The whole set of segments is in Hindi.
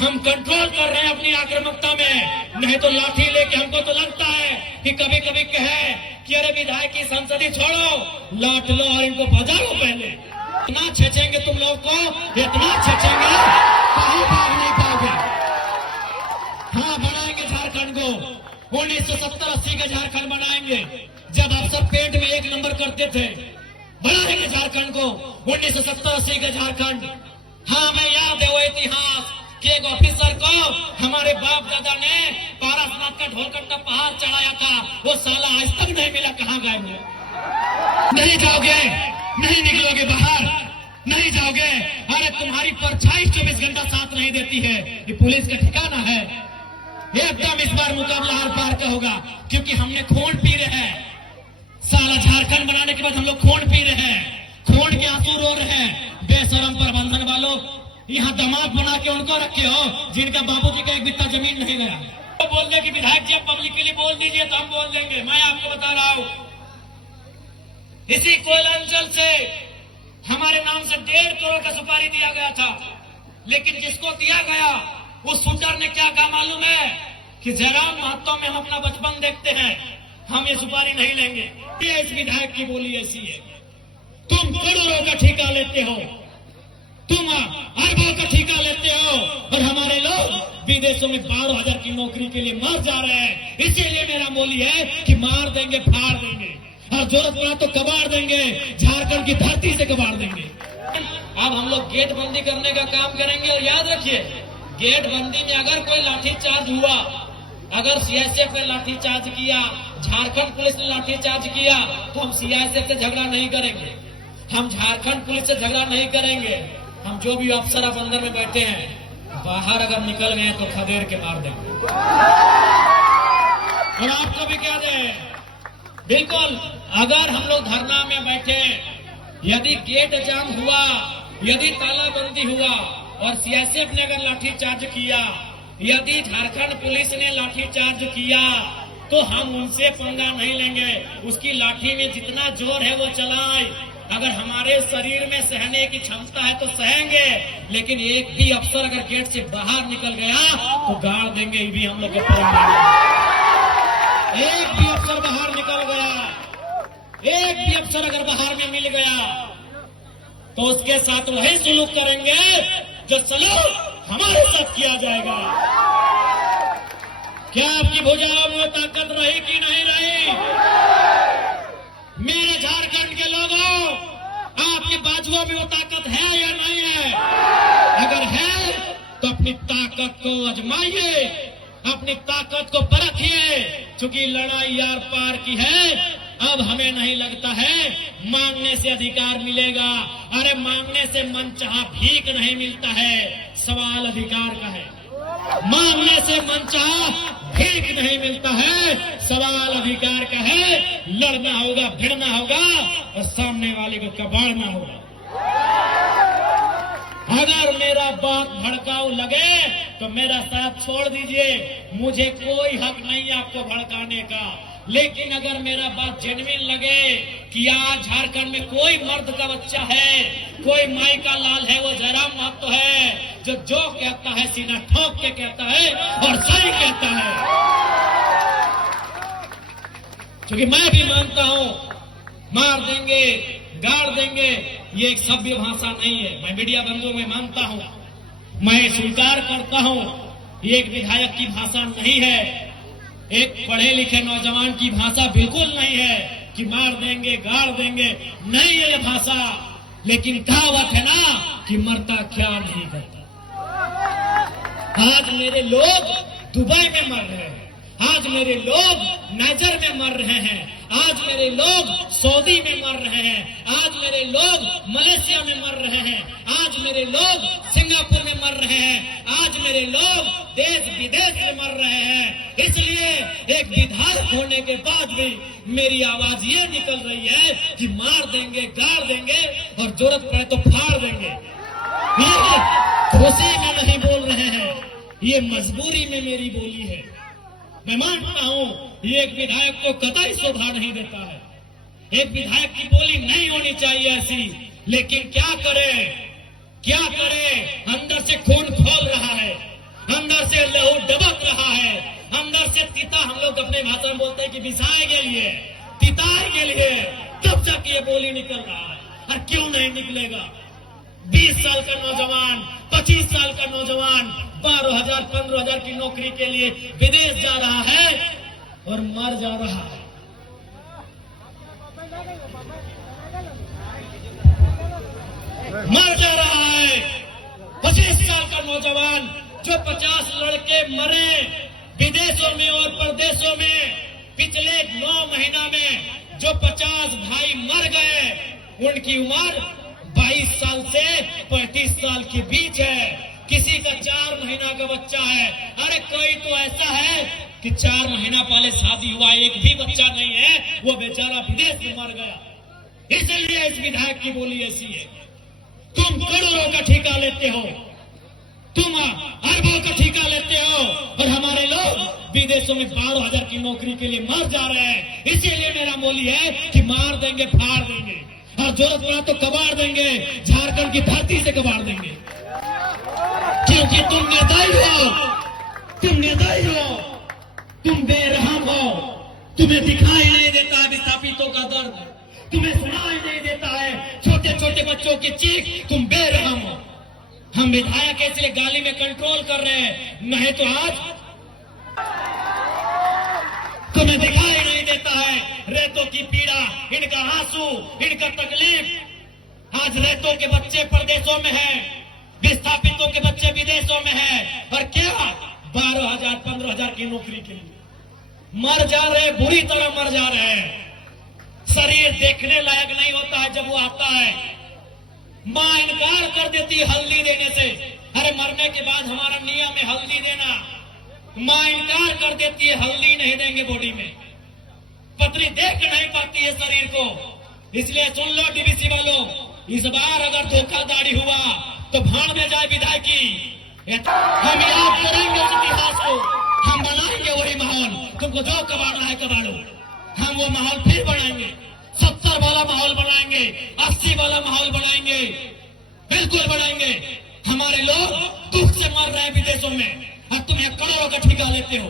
हम कंट्रोल कर रहे हैं अपनी आक्रामकता में, नहीं तो लाठी लेके हमको तो लगता है कि कभी कभी कहे कि अरे विधायक की संसदी छोड़ो, लाट लो और इनको भजाओ। पहले इतना छेचेंगे तुम लोग को, इतना छेचेंगे कहीं भाग नहीं पाओगे। हाँ, बनाएंगे झारखंड को 1970-80 का झारखंड बनाएंगे, जब आप सब पेट में एक नंबर करते थे। बनाएंगे झारखंड को 1970-80 का झारखंड। हाँ, मैं याद है वो इतिहास कि एक ऑफिसर को हमारे बाप दादा ने पारसनाथ का ढोलकट्टा पहाड़ चढ़ाया था, वो साला आज तक नहीं मिला, कहाँ गए वो? नहीं जाओगे, नहीं निकलोगे बाहर, नहीं जाओगे। अरे तुम्हारी परछाई 24 घंटा साथ नहीं देती है, ये पुलिस का ठिकाना है। एकदम इस बार मुकाबला हर पार का होगा, क्योंकि हमने खून पी रहे हैं। साला झारखंड बनाने के बाद हम लोग खून पी रहे हैं, खून के आंसू रो रहे हैं। बेशरम प्रबंधन वालों, यहाँ दामाद बना के उनको रखे हो जिनका बाबूजी का एक बित्ता जमीन नहीं गया। तो बोलने की विधायक जी आप पब्लिकली बोल दीजिए तो हम बोल देंगे। मैं आपको बता रहा हूँ, इसी कोयलांचल से हमारे नाम से 1.5 करोड़ का सुपारी दिया गया था, लेकिन जिसको दिया गया उस शूटर ने क्या कहा मालूम है कि जयराम महतो में हम अपना बचपन देखते हैं, हम ये सुपारी नहीं लेंगे। ये इस विधायक की बोली ऐसी है। तुम करोड़ों का ठेका लेते हो, तुम अरबों का ठेका लेते हो, और हमारे लोग विदेशों में 12,000 की नौकरी के लिए मर जा रहे हैं। इसीलिए मेरा बोली है कि मार देंगे, फाड़ देंगे, और जरूरत पड़ा तो कबाड़ देंगे, झारखंड की धरती से कबाड़ देंगे। अब हम लोग गेट बंदी करने का काम करेंगे, और याद रखिए गेट बंदी में अगर कोई लाठीचार्ज हुआ, अगर सीआईएसएफ ने लाठीचार्ज किया, झारखंड पुलिस ने लाठीचार्ज किया, तो हम सीआईएसएफ से झगड़ा नहीं करेंगे, हम झारखंड पुलिस से झगड़ा नहीं करेंगे। हम जो भी अफसर अब अंदर में बैठे हैं, बाहर अगर निकल गए तो खदेड़ के मार देंगे। और आपको भी कह दें, बिल्कुल अगर हम लोग धरना में बैठे, यदि गेट जाम हुआ, यदि तालाबंदी हुआ और सीआईएसएफ ने अगर लाठीचार्ज किया, यदि झारखंड पुलिस ने लाठीचार्ज किया, तो हम उनसे पंगा नहीं लेंगे। उसकी लाठी में जितना जोर है वो चलाए, अगर हमारे शरीर में सहने की क्षमता है तो सहेंगे, लेकिन एक भी अफसर अगर गेट से बाहर निकल गया तो गाड़ देंगे। ये भी हम लोग के एक भी अफसर बाहर निकल गया, एक भी अफसर अगर बाहर में मिल गया तो उसके साथ वही सलूक करेंगे जो सलूक हमारे साथ किया जाएगा। क्या आपकी भुजाओं में ताकत रही कि नहीं रही? मेरे झारखंड के लोगों, आपके बाजुओं में वो ताकत है या नहीं है? अगर है तो अपनी ताकत को आजमाइए, अपनी ताकत को परखिए, क्योंकि लड़ाई यार पार की है। अब हमें नहीं लगता है मांगने से अधिकार मिलेगा। अरे मांगने से मनचाहा भीख नहीं मिलता है, सवाल अधिकार का है। मांगने से मनचाहा भीख नहीं मिलता है, सवाल अधिकार का है। लड़ना होगा, भिड़ना होगा और सामने वाले को कबाड़ना होगा। अगर मेरा बात भड़काऊ लगे तो मेरा साथ छोड़ दीजिए, मुझे कोई हक नहीं आपको भड़काने का। लेकिन अगर मेरा बात जेन्युइन लगे कि आज झारखंड में कोई मर्द का बच्चा है, कोई माई का लाल है, वो जयराम महतो है, जो कहता है सीना ठोक के कहता है और सही कहता है। क्योंकि मैं भी मानता हूं मार देंगे, गाड़ देंगे, ये एक सभ्य भाषा नहीं है। मैं मीडिया बंधुओं में मानता हूं, मैं स्वीकार करता हूं, ये एक विधायक की भाषा नहीं है, एक पढ़े लिखे नौजवान की भाषा बिल्कुल नहीं है कि मार देंगे, गाड़ देंगे, नहीं है ये भाषा। लेकिन कहावत है ना कि मरता क्या नहीं करता। आज मेरे लोग दुबई में मर रहे हैं, आज मेरे लोग नाइजर में मर रहे हैं, आज मेरे लोग सऊदी में मर रहे हैं, आज मेरे लोग मलेशिया में मर रहे हैं, आज मेरे लोग सिंगापुर में मर रहे हैं, आज मेरे लोग देश विदेश में मर रहे हैं। इसलिए एक विधायक होने के बाद भी मेरी आवाज ये निकल रही है कि मार देंगे, गाड़ देंगे और जरूरत पड़े तो फाड़ देंगे। ये खुशी में नहीं बोल रहे हैं, ये मजबूरी में मेरी बोली है। मैं मानता हूं ये एक विधायक को कतई शोभा नहीं देता है, एक विधायक की बोली नहीं होनी चाहिए ऐसी। लेकिन क्या करे, क्या करे, अंदर से खून खौल रहा है, अंदर से लहू डबक रहा है, अंदर से तीता, हम लोग अपने भाषा में बोलते हैं कि बिसाए के लिए, तिताए के लिए, तब जाके ये बोली निकल रहा है। और क्यों नहीं निकलेगा? 20 साल का नौजवान, 25 साल का नौजवान 12,000 15,000 की नौकरी के लिए विदेश जा रहा है और मर जा रहा है। मर जा रहा है। 25 साल का नौजवान, जो 50 लड़के मरे विदेशों में और परदेशों में, पिछले 9 महीना में जो 50 भाई मर गए, उनकी उम्र 22 साल से 35 साल के बीच है। किसी का 4 महीना का बच्चा है। अरे कोई तो ऐसा है कि 4 महीना पहले शादी हुआ, एक भी बच्चा नहीं है, वो बेचारा विदेश में मर गया। इसलिए इस विधायक की बोली ऐसी है। तुम करोड़ों का ठेका लेते हो, तुम अरबों का ठेका लेते हो, और हमारे लोग विदेशों में 12,000 की नौकरी के लिए मर जा रहे हैं। इसीलिए मेरा बोली है कि मार देंगे, फाड़ देंगे, और जरूरत पड़ा तो कबाड़ देंगे, झारखंड की धरती से कबाड़ देंगे। क्योंकि तुम निर्दयी हो, तुम निर्दयी हो, तुम बेरहम हो। तुम्हें दिखाई नहीं देता विस्थापितों का दर्द, तुम्हें सुनाई नहीं देता है छोटे छोटे बच्चों की चीख, तुम बेरहम हो। हम विधायक इसलिए गाली में कंट्रोल कर रहे हैं, नहीं तो आज तुम्हें दिखाई नहीं देता है रेतों की पीड़ा, इनका आंसू, इनका तकलीफ। आज रेतों के बच्चे परदेशों में हैं, विस्थापितों के बच्चे विदेशों में हैं, और क्या 12,000 15,000 की नौकरी के लिए मर जा रहे, बुरी तरह मर जा रहे हैं। शरीर देखने लायक नहीं होता है जब वो आता है। मां इनकार कर देती है हल्दी देने से। अरे मरने के बाद हमारा नियम है हल्दी देना, मां इनकार कर देती है, हल्दी नहीं देंगे बॉडी में। पत्नी देख नहीं पाती है शरीर को। इसलिए सुन लो डीवीसी वालों, इस बार अगर धोखाधड़ी हुआ तो भाड़ में जाए विधायकी। हम याद करेंगे उस इतिहास को, हम बनाएंगे वही माहौल। तुमको जो कबाड़ना है कबाड़ो, हम वो माहौल फिर बनाएंगे। 70 वाला माहौल बनाएंगे, 80 वाला माहौल बनाएंगे, बिल्कुल बनाएंगे। हमारे लोग दुख से मर रहे हैं विदेशों में, और तुम एक करोड़ों का ठेका लेते हो।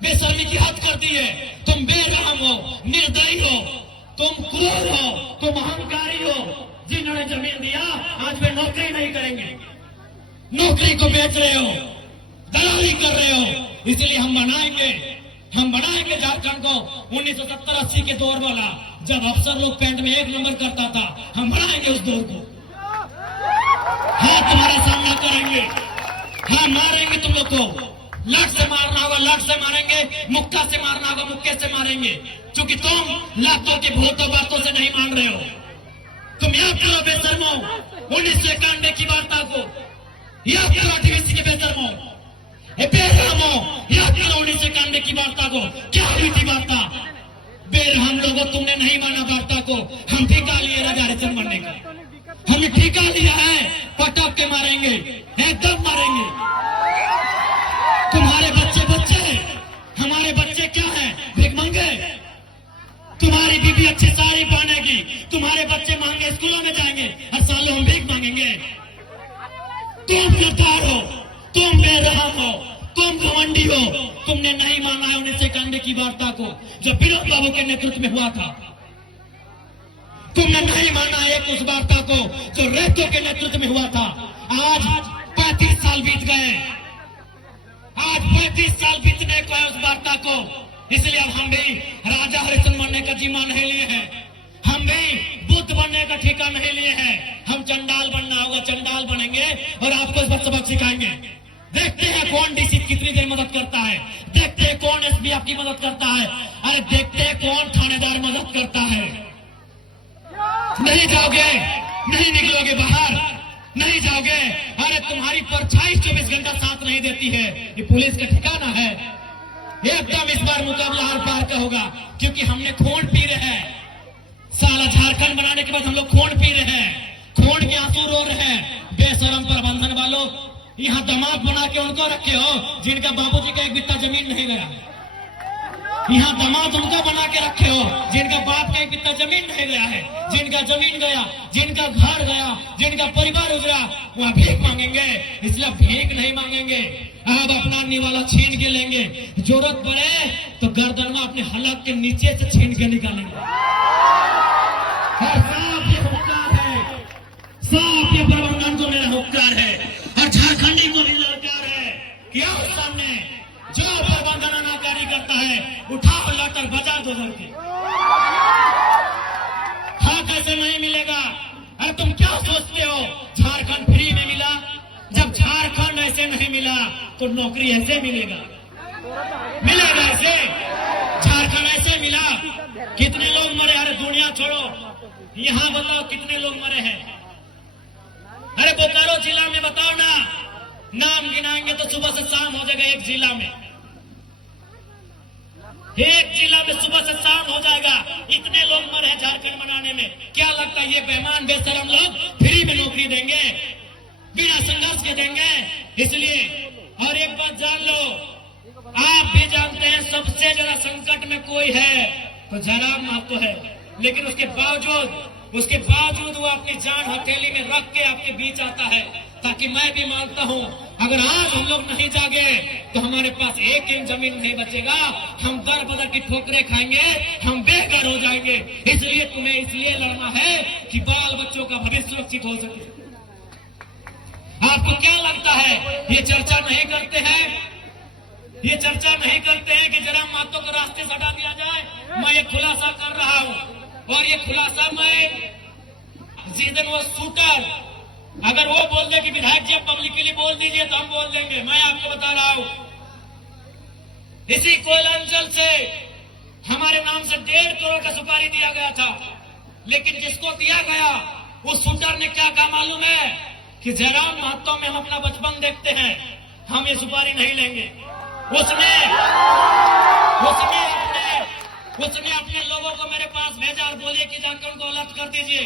बेशर्मी की हद कर दी है। तुम बेरहम हो, निर्दयी हो, तुम क्रूर हो, तुम अहंकारी हो। जिन्होंने जमीन दिया आज वे नौकरी नहीं करेंगे, नौकरी को बेच रहे हो, दलाली कर रहे हो। इसलिए हम बनाएंगे झारखंड को 1970-80 के दौर वाला, जब अफसर लोग पैंट में 1 नंबर करता था। हम बनाएंगे उस दौर को। हाँ, तुम्हारा सामना करेंगे, हाँ मारेंगे तुम लोग को। लट से मारना होगा लट से मारेंगे, मुक्का से मारना होगा मुक्के से मारेंगे। क्योंकि तुम लातों की भूतों बातों से नहीं मान रहे हो। तुम याद करो बेशर्मो 1991 की वार्ता को, याद करो डीवीसी के बेशर्मो, बेरहमो, याद करो 1991 की वार्ता को। क्या हुई थी वार्ता? बेरहम लोगों, तुमने नहीं माना वार्ता को। हम ठेका लिए राजा हरिचंद मरने का, हमने ठेका लिया है, पटक के मारेंगे, एकदम मारेंगे। तुम्हारे बच्चे हमारे बच्चे क्या हैं? भिखमंगे। तुम्हारी बीबी अच्छी साड़ी पहनेगी, तुम्हारे बच्चे महंगे स्कूलों में जाएंगे, हर साल हम भीख मांगेंगे। तुम गद्दार हो, तुम बेरहम हो, तुम घमंडी हो। तुमने नहीं माना है 1991 की वार्ता को, जो विनोद बाबू के नेतृत्व में हुआ था। तुमने नहीं माना एक उस वार्ता को जो रेतों के नेतृत्व में हुआ था। आज 35 साल बीत गए, आज 35 साल बीतने को है उस वार्ता को। इसलिए अब हम भी राजा हरिचंद बनने का जिम्मा नहीं लिए हैं, हम भी बुद्ध बनने का ठेका नहीं लिए हैं। हम चंडाल बनना होगा, चंडाल बनेंगे और आपको इस सबक सिखाएंगे। देखते हैं कौन डीसी कितनी देर मदद करता है, देखते हैं कौन एसपी आपकी मदद करता है, अरे देखते हैं कौन थानेदार मदद करता है। नहीं जाओगे, नहीं निकलोगे बाहर, नहीं जाओगे। अरे तुम्हारी परछाई 24 घंटा साथ नहीं देती है। ये पुलिस का ठिकाना है? एकदम इस बार मुकाबला हर पार का होगा, क्योंकि हमने खून पी रहे हैं। साला झारखंड बनाने के बाद हम लोग खून पी रहे हैं, खून के आंसू रो रहे हैं। बेशरम प्रबंधन वालों, यहाँ दामाद बना के उनको रखे हो जिनका बाबूजी का एक बित्ता जमीन नहीं गया। यहाँ दामाद उनका बना के रखे हो जिनका बाप का एक बित्ता जमीन नहीं गया है, जिनका जमीन गया, जिनका घर गया, जिनका परिवार उजड़ा, वह भीख मांगेंगे। इसलिए भीख नहीं मांगेंगे, अब अपना निवाला छीन के लेंगे। जरूरत पड़े तो गर्दन में अपने हलक के नीचे से छीन के निकालेंगे। और साफ ये हुक्कार है, साफ ये प्रबंधन को मेरा हुक्कार है और झारखंडी को भी दरकार है कि आप सामने जो प्रबंधन अनाकारी करता है उठाओ लाकर बजा दो करके। हाँ, कैसे नहीं मिलेगा? अरे तुम क्या सोचते हो झारखंड फ्री में मिला? जब झारखंड ऐसे नहीं मिला तो नौकरी ऐसे मिलेगा? मिलेगा ऐसे? झारखंड ऐसे मिला? कितने लोग मरे? अरे दुनिया छोड़ो, यहाँ बताओ कितने लोग मरे हैं? अरे बोकारो जिला में बताओ ना, नाम गिनाएंगे तो सुबह से शाम हो जाएगा। एक जिला में सुबह से शाम हो जाएगा। इतने लोग मरे हैं झारखंड बनाने में। क्या लगता है ये बेईमान बेशरम लोग फ्री में नौकरी देंगे, बिना संघर्ष के देंगे? इसलिए और एक बात जान लो, आप भी जानते हैं सबसे ज्यादा संकट में कोई है तो जयराम महतो है, लेकिन उसके बावजूद वो अपनी जान हथेली में रख के आपके बीच आता है, ताकि मैं भी मानता हूं अगर आज हम लोग नहीं जागे तो हमारे पास एक इंच जमीन नहीं बचेगा, हम दर बदर की ठोकरें खाएंगे, हम बेघर हो जाएंगे। इसलिए तुम्हें इसलिए लड़ना है कि बाल बच्चों का भविष्य सुरक्षित हो सके। आपको क्या लगता है ये चर्चा नहीं करते हैं? ये चर्चा नहीं करते हैं कि जयराम महतो को रास्ते से हटा दिया जाए? मैं ये खुलासा कर रहा हूं और ये खुलासा मैं जिस दिन वो शूटर अगर वो बोल दे कि विधायक जी पब्लिकली बोल दीजिए तो हम बोल देंगे। मैं आपको बता रहा हूं, इसी कोयला अंचल से हमारे नाम से 1.5 करोड़ का सुपारी दिया गया था, लेकिन जिसको दिया गया उस शूटर ने क्या कहा मालूम है? कि जयराम महतो में हम अपना बचपन देखते हैं, हम ये सुपारी नहीं लेंगे। उसने अपने लोगों को मेरे पास भेजा और बोले कि जाकर उनको अलर्ट कर दीजिए,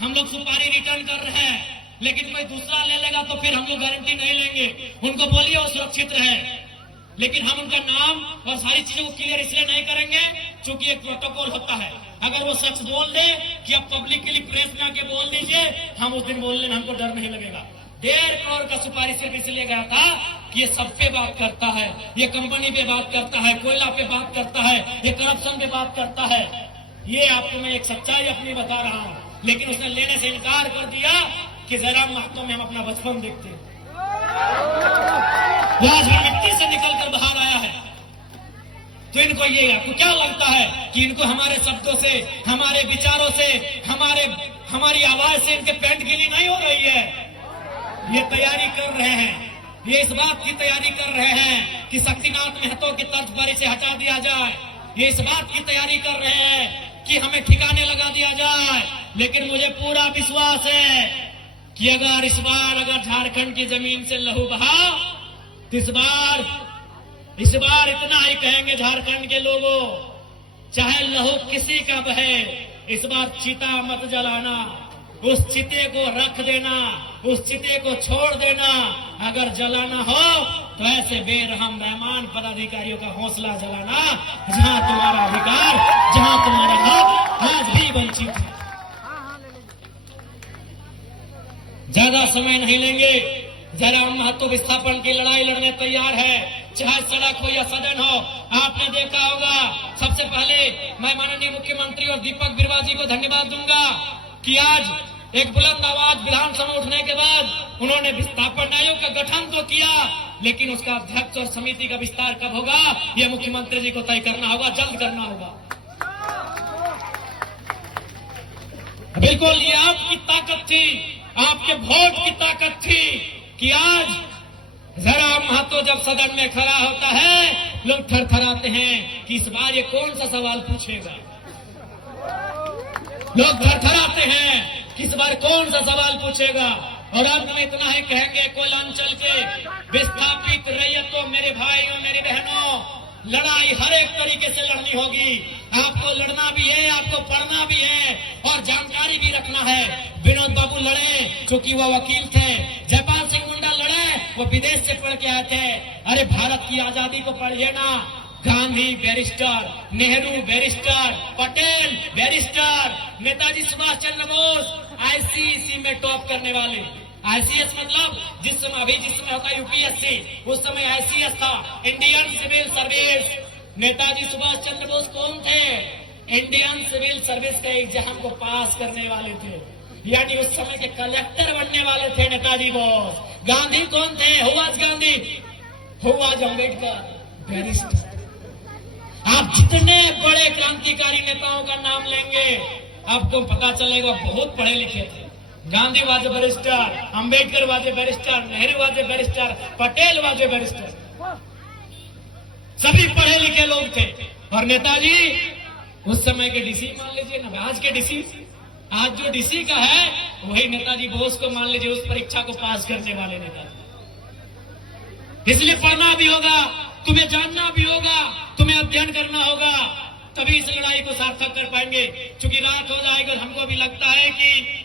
हम लोग सुपारी रिटर्न कर रहे हैं, लेकिन कोई दूसरा ले लेगा तो फिर हम लोग गारंटी नहीं लेंगे। उनको बोलिए वो सुरक्षित रहे, लेकिन हम उनका नाम और सारी चीजों को क्लियर इसलिए नहीं करेंगे क्योंकि एक प्रोटोकॉल होता है। अगर वो सच बोल दे कि अब पब्लिकली प्रेस में आके बोल दीजिए, हम उस दिन बोलने में हमको डर नहीं लगेगा। 1.5 करोड़ का सुपारी सिर्फ इसलिए गया था कि ये सब पे बात करता है, ये कंपनी पे बात करता है, कोयला पे बात करता है, ये करप्शन पे बात करता है। ये आपको मैं एक सच्चाई अपनी बता रहा हूं, लेकिन उसने लेने से इनकार कर दिया कि जयराम महतो में हम अपना बचपन देखते हैं। आज मिट्टी से निकलकर बाहर आया है, तो इनको ये आपको क्या लगता है कि इनको हमारे शब्दों से, हमारे विचारों से, हमारी आवाज से इनके पेंट गिली नहीं हो रही है? ये तैयारी कर रहे हैं, ये इस बात की तैयारी कर रहे हैं कि शक्तिनाथ महतो की तर्ज पर इसे हटा दिया जाए। ये इस बात की तैयारी कर रहे हैं कि हमें ठिकाने लगा दिया जाए। लेकिन मुझे पूरा विश्वास है कि अगर इस बार झारखंड की जमीन से लहू बहा तो इस बार इतना ही कहेंगे झारखंड के लोगों, चाहे लहू किसी का बहे, इस बार चिता मत जलाना, उस चिते को रख देना, उस चिते को छोड़ देना। अगर जलाना हो तो ऐसे बेरहम बेईमान पदाधिकारियों का हौसला जलाना जहां तुम्हारा अधिकार, जहां तुम्हारा हक आज भी वंचित है। ज्यादा समय नहीं लेंगे, जयराम महतो विस्थापन की लड़ाई लड़ने तैयार है, चाहे सड़क हो या सदन हो। आपने देखा होगा, सबसे पहले मैं माननीय मुख्यमंत्री और दीपक बिरुवा जी को धन्यवाद दूंगा कि आज एक बुलंद आवाज विधानसभा में उठने के बाद उन्होंने विस्थापन आयोग का गठन तो किया, लेकिन उसका अध्यक्ष और समिति का विस्तार कब होगा यह मुख्यमंत्री जी को तय करना होगा, जल्द करना होगा। बिल्कुल ये आपकी ताकत थी, आपके वोट की ताकत थी कि आज जयराम महतो जब सदन में खड़ा होता है, लोग थरथराते हैं कि इस बार ये कौन सा सवाल पूछेगा। लोग थरथराते हैं कि इस बार कौन सा सवाल पूछेगा। और अब में इतना ही कहेंगे, कोयलांचल के विस्थापित रैयतों, मेरे भाइयों मेरी बहनों, लड़ाई हर एक तरीके से लड़नी होगी। आपको लड़ना भी है, आपको पढ़ना भी है और जानकारी भी रखना है। विनोद बाबू लड़े क्योंकि वह वकील थे, जयपाल सिंह मुंडा लड़े वो विदेश से पढ़ के आए थे। अरे भारत की आजादी को पढ़िए ना, Gandhi barrister, Nehru barrister, Patel barrister, Netaji Subhash Chandra Bose ICSE में टॉप करने वाले। आईसीएस मतलब जिस समय होता यूपीएससी, उस समय आईसीएस था, Indian civil service. Netaji Subhash Chandra Bose कौन थे? इंडियन सिविल सर्विस का एग्जाम को पास करने वाले थे, यानी उस समय के कलेक्टर बनने वाले थे नेताजी बोस। गांधी कौन थे? Who was Gandhi? Who was Ambedkar? Barrister. आप जितने बड़े क्रांतिकारी नेताओं का नाम लेंगे आपको पता चलेगा बहुत पढ़े लिखे थे। Gandhi was a barrister, Ambedkar was a barrister, Nehru was a barrister, Patel was a barrister. सभी पढ़े लिखे लोग थे। और नेताजी उस समय के डीसी मान लीजिए ना, आज के डीसी, आज जो डीसी का है वही नेताजी बोस को मान लीजिए, उस परीक्षा को पास करने वाले नेताजी। इसलिए पढ़ना भी होगा, तुम्हें जानना भी होगा, तुम्हें अध्ययन करना होगा, तभी इस लड़ाई को सार्थक कर पाएंगे। क्योंकि रात हो जाएगी और हमको भी लगता है कि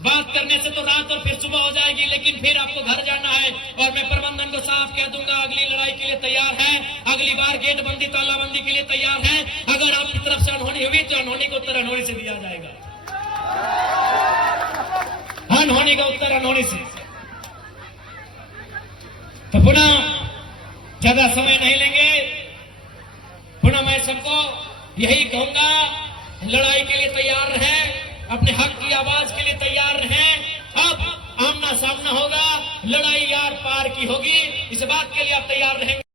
बात करने से तो रात और फिर सुबह हो जाएगी, लेकिन फिर आपको घर जाना है। और मैं प्रबंधन को साफ कह दूंगा, अगली लड़ाई के लिए तैयार है, अगली बार गेट बंदी तालाबंदी के लिए तैयार है। अगर आपकी तरफ से अनहोनी हुई तो अनहोनी का उत्तर अनहोनी से दिया जाएगा, अनहोनी का उत्तर अनहोनी से। तो पुनः ज्यादा समय नहीं लेंगे, पुनः मैं सबको यही कहूंगा, लड़ाई के लिए तैयार रहें, अपने हक की आवाज के लिए तैयार रहें। अब आमना सामना होगा, लड़ाई यार पार की होगी, इस बात के लिए आप तैयार रहेंगे।